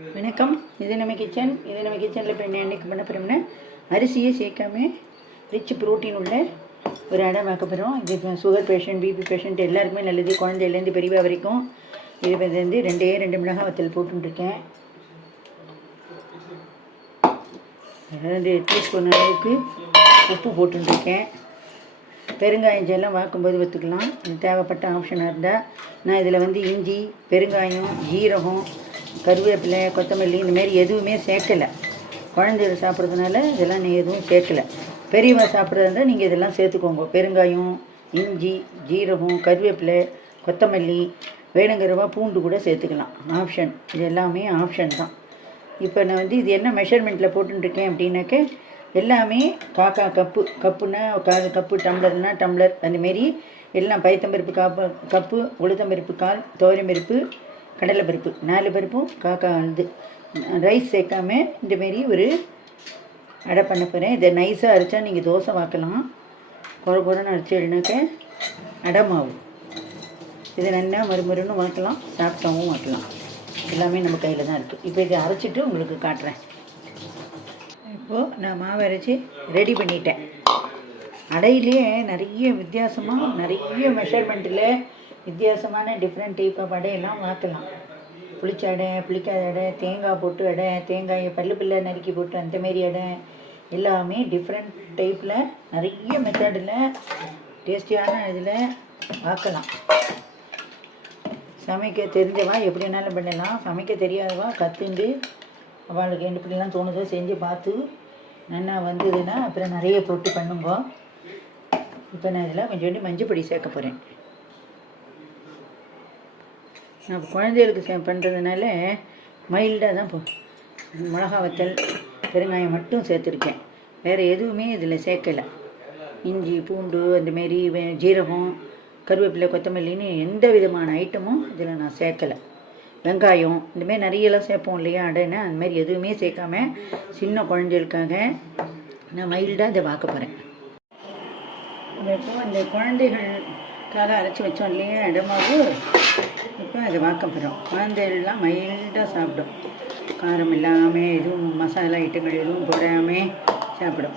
வணக்கம். இது நம்ம கிச்சனில் இப்போ என்னைக்கு பண்ண போகிறோம்னா அரிசியை சேர்க்காம ரிச் ப்ரோட்டீன் உள்ள ஒரு அடை பார்க்க போகிறோம். இது சுகர் பேஷண்ட், பிபி பேஷண்ட் எல்லாருக்குமே நல்லது, குழந்தையிலேருந்து பெரியவா வரைக்கும். இது வந்து ரெண்டு மிளகாய் வத்தல் போட்டுருக்கேன். 2 டீஸ்பூன் அளவுக்கு உப்பு போட்டுருக்கேன். பெருங்காயம் ஜெல்லாம் வாக்கும்போது வச்சுக்கலாம், தேவைப்பட்ட ஆப்ஷனாக இருந்தால். நான் இதில் வந்து இஞ்சி, பெருங்காயம், ஜீரகம், கருவேப்பிலை, கொத்தமல்லி இந்தமாரி எதுவுமே சேர்க்கலை. குழந்தைகள் சாப்பிட்றதுனால இதெல்லாம் எதுவும் சேர்க்கலை. பெரியவா சாப்பிட்றதா நீங்கள் இதெல்லாம் சேர்த்துக்கோங்க. பெருங்காயம், இஞ்சி, ஜீரகம், கருவேப்பிலை, கொத்தமல்லி, வேணுங்கிறவா பூண்டு கூட சேர்த்துக்கலாம். ஆப்ஷன், இது எல்லாமே ஆப்ஷன் தான். இப்போ நான் வந்து இது என்ன மெஷர்மெண்ட்டில் போட்டுருக்கேன் அப்படின்னாக்க எல்லாமே காக்கா கப்புன்னா 1/4 கப்பு, டம்ளர்னா டம்ளர், அந்தமாரி எல்லாம். பயத்தம்பருப்பு கப்பு, உளுத்தம்பருப்பு 1/4, துவரம்பருப்பு, கடலைப்பருப்பு 4 பருப்பும் காக்கா இது. ரைஸ் சேர்க்காம இந்தமாரி ஒரு அடை பண்ண போகிறேன். இதை நைஸாக அரைச்சா நீங்கள் தோசை வாக்கலாம், குறைன்னு அரைச்சிடுனாக்க அடை மாவு. இதை நல்லா மறுமருன்னு வாக்கலாம், சாப்பிட்டாவும் வாக்கலாம். எல்லாமே நம்ம கையில் தான் இருக்குது. இப்போ இதை அரைச்சிட்டு உங்களுக்கு காட்டுறேன். இப்போது நான் மாவு அரைச்சி ரெடி பண்ணிட்டேன். அடையிலே நிறைய வித்தியாசமாக, நிறைய மெஷர்மெண்ட்டில் வித்தியாசமான டிஃப்ரெண்ட் டைப் ஆஃப் அடையெல்லாம் மாற்றலாம். புளிச்ச அடை, புளிக்காத அடை, தேங்காய் போட்டு அடை, தேங்காயை பல்ல நறுக்கி போட்டு அந்தமாரி அடை, எல்லாமே டிஃப்ரெண்ட் டைப்பில் நிறைய மெத்தடில் டேஸ்டியான இதில் ஆக்கலாம். சமைக்க தெரிஞ்சவா எப்படி வேணாலும் பண்ணலாம், சமைக்க தெரியாதவா கற்றுண்டு அவளுக்கு எப்படிலாம் தோணுதோ செஞ்சு பார்த்து நல்லா வந்ததுன்னா அப்புறம் நிறைய போட்டு பண்ணுங்க. இப்போ நான் இதில் கொஞ்சோண்டு மஞ்சள் பொடி சேர்க்க போகிறேன். நான் குழந்தைகளுக்கு பண்ணுறதுனால மைல்டாக தான் மிளகா வத்தல், பெருங்காயம் மட்டும் சேர்த்துருக்கேன். வேறு எதுவுமே இதில் சேர்க்கலை. இஞ்சி, பூண்டு, அந்தமாரி ஜீரகம், கருவேப்பிலை, கொத்தமல்லின்னு எந்த விதமான ஐட்டமும் இதில் நான் சேர்க்கலை. வெங்காயம் இந்தமாரி நிறையெல்லாம் சேர்ப்போம் இல்லையா அடைன்னா, அந்தமாரி எதுவுமே சேர்க்காம சின்ன குழந்தைகளுக்காக நான் மைல்டாக இதை பார்க்க போகிறேன். இப்போ இந்த குழந்தைகளுக்காக அரைச்சி வச்சோம் இல்லையா இடமாவு, இப்போ அதை வாக்க போகிறோம். குழந்தைகள்லாம் மைல்டாக சாப்பிடும், காரம் இல்லாமல் எதுவும் மசாலா ஐட்டங்கள் எதுவும் போடாமல் சாப்பிடும்.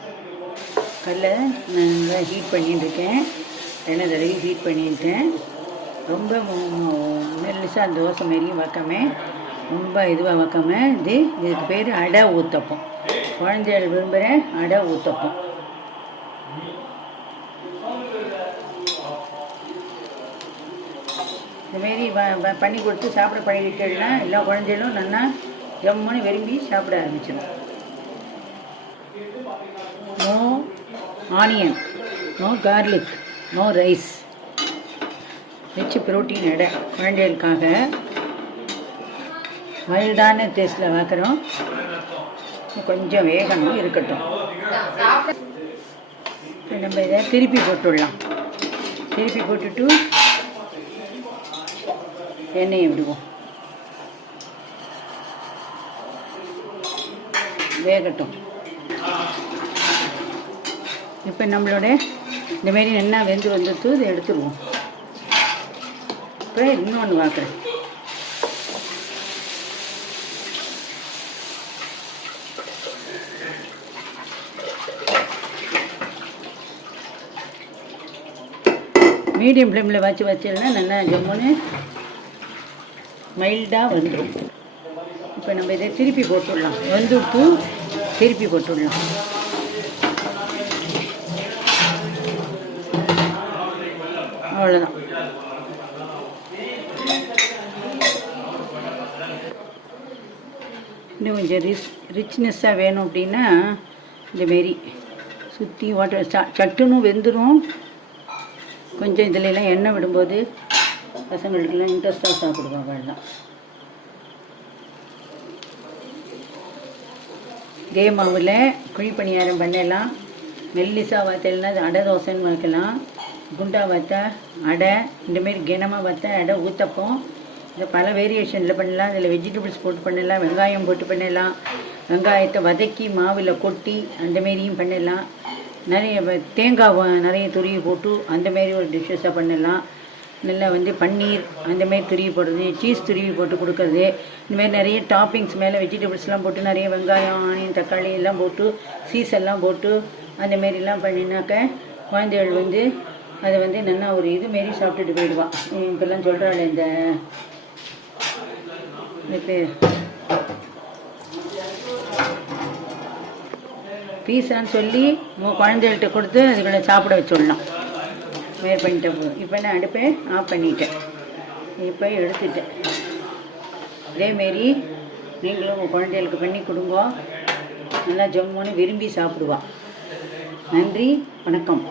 கல்லை நல்லா ஹீட் பண்ணிட்டுருக்கேன், எண்ணெய் தடவி ஹீட் பண்ணிட்டேன். ரொம்ப மெல்லிசாக தோசை மாரியும் வைக்காம, ரொம்ப இதுவாக வைக்காம, இதுக்கு பேர் அடை ஊத்தப்பம். குழந்தைகள் விரும்புகிற அடை ஊத்தப்பம். இதுமாரி பண்ணி கொடுத்து சாப்பிட பழகிட்டேன்னா எல்லா குழந்தைகளும் நல்லா ஜம்முன்னு விரும்பி சாப்பிட ஆரம்பிச்சிடும். No onion, no garlic, no rice, rich protein அடை குழந்தைகளுக்காக மைல்டான டேஸ்ட்டில் பார்க்குறோம். கொஞ்சம் வேகணும், இருக்கட்டும். இப்போ நம்ம இதை திருப்பி போட்டுடலாம். திருப்பி போட்டுட்டு எண்ணெயை விடுவோம், வேகட்டும். இப்போ நம்மளோட இந்தமாரி என்ன வெந்து வந்துட்டு இதை எடுத்துருவோம். இப்போ இன்னொன்று பார்க்குறேன். மீடியம் ஃப்ளேமில் வச்சிருந்தா நல்லா ஜம்முன்னு மைல்டாக வந்துடும். இப்போ நம்ம இதை திருப்பி போட்டுடலாம், வந்துட்டு திருப்பி போட்டுடலாம். அவ்வளோதான். இன்னும் கொஞ்சம் ரிச்னஸ்ஸாக வேணும் அப்படின்னா இந்தமாரி சுற்றி வாட்டர் சட்டுன்னு வெந்துடும். கொஞ்சம் இதிலெல்லாம் எண்ணெய் விடும்போது பசங்களுக்கெல்லாம் இன்ட்ரெஸ்டாக சாப்பிடுவாங்க. எல்லாம் இதே மாவில் குழி பணியாரம் பண்ணலாம், மெல்லிசா வத்தல்னா அடை தோசைன்னு வைக்கலாம், குண்டா வத்த அடை, இந்தமாரி கிணமாக வத்த அடை ஊத்தப்போம். இதை பல வேரியேஷனில் பண்ணலாம். இதில் வெஜிடபிள்ஸ் போட்டு பண்ணலாம், வெங்காயம் போட்டு பண்ணலாம், வெங்காயத்தை வதக்கி மாவில் கொட்டி அந்தமாரியும் பண்ணலாம். நிறைய தேங்காய் நிறைய துருவி போட்டு அந்தமாரி ஒரு டிஷ்ஷஸாக பண்ணலாம். நல்லா வந்து பன்னீர் அந்தமாரி துருவி போடுறது, சீஸ் துருவி போட்டு கொடுக்குறது, இந்தமாரி நிறைய டாப்பிங்ஸ் மேலே வெஜிடபிள்ஸ்லாம் போட்டு நிறைய வெங்காயம், ஆனியன், தக்காளி எல்லாம் போட்டு சீஸ் எல்லாம் போட்டு அந்தமாரிலாம் பண்ணினாக்க குழந்தைகள் வந்து அதை வந்து நல்லா ஒரு இதுமாரி சாப்பிட்டுட்டு போயிடுவான். இப்போல்லாம் சொல்கிறாள் இந்த பேர் பீஸான்னு சொல்லி குழந்தைகள்கிட்ட கொடுத்து அதுகளை சாப்பிட வச்சுடலாம். மேல் பண்ணிட்ட போதும். இப்போ நான் அடுப்பை ஆஃப் பண்ணிட்டேன், இப்போ எடுத்துட்டேன். இதேமாரி நீங்களும் உங்கள் குழந்தைகளுக்கு பண்ணி கொடுங்க, நல்லா ஜம்முன்னு விரும்பி சாப்பிடுவா. நன்றி, வணக்கம்.